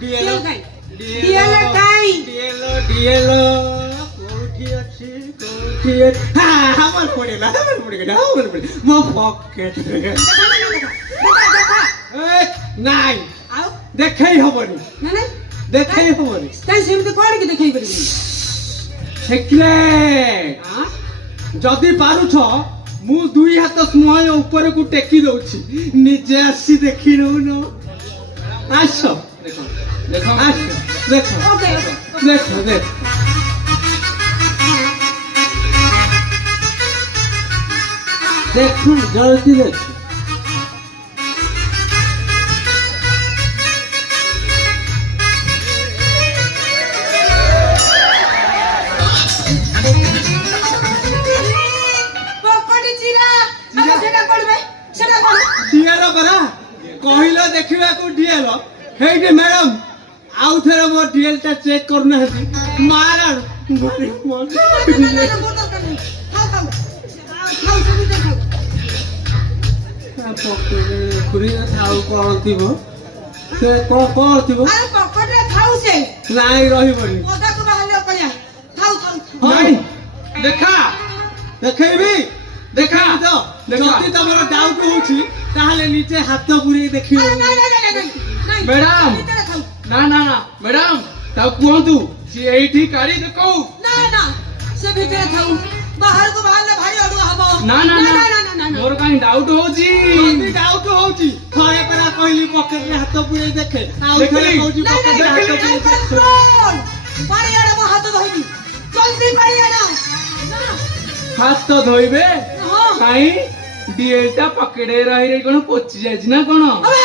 ডিএଲ DL কাই DL DL কোठी ଅଛି কোठी আমার পড়ে না আমার পড়ে গেল আমার পড়ে মো পকেট রে নাই ଆଉ ଦେଖେଇ ହବନି ମାନେ ଦେଖେଇ ହବନି କାଇଁ ସେମିତି କୁଆଡେ କି ଦେଖେଇ ପାରିବିନି ଦେଖିଲେ ଯଦି ପାରୁଛ ମୁଁ ଦୁଇ ହାତ ସ୍ନେହ ଉପରକୁ ଟେକି ଦଉଛି ନିଜେ ଆସି ଦେଖି ନଉନ ଆସ ଦେଖ ଦେଖ ଆସ ଦେଖ ଓକେ ଦେଖ ଦେଖ দেখুন জলদি দেখুন ପକଡି ଚିରା ଆମେ ସେଟା করবে সেটা কর ডিএল ପରା କହିଲ ଦେଖିବାକୁ ডিএଲ ହେଇଟି ମ୍ୟାଡାମ ଆଉ ଥରେ ମୋ ডিএଲ ଟା ଚେକ୍ କରୁନାହାନ୍ତି ମାରଣ ଘରେ ପୁରୀ ଆଉ କଣ ଥିବ ସେ କଣ ଥିବ আরে পকড়ে খাও সে ନାଇଁ ରହିବନି ওদাକୁ বাহালে কইয়া খাও খাও ଭାଇ ଦେଖା ଦେଖେଇବି ଦେଖା ତ ଯଦି ତମର ଡାଉଟ ହଉଛି ତାହେଲେ ନିଜେ ହାତ ପୁରେଇ ଦେଖିବ আরে না না না না ম্যাডাম ভিতরে খাও না না না ম্যাডাম তাও কুহନ୍ତୁ সে এইଠି কাଢି ଦେଖଉ না না সে ভিতরে খাও বাহারକୁ বাহালে ভারি অডুଆ হবো না না না না ମୋର କାହିଁ ଡାଉଟ ହଉଛି ଯଦି ଡାଉଟ ହଉଛି ଥରେ ପରା କହିଲି ପକେଟରେ ହାତ ପୁରେଇ ଦେଖେ ଆଉ ଥରେ କହୁଛି ପକେଟରେ ହାତ ପୁରେଇ ଦେଖେ কন্ট্রোল বাড়ি আড়ে মো হাত ধইবি জলদি বাড়ি আড়া না ହାତ ଧୋଇବେ ହଁ କାହିଁ ଡିଏଲ ଟା ପକେଟରେ ରହି ରହି କଣ ପଚି ଯାଇଛି ନା କଣ আবে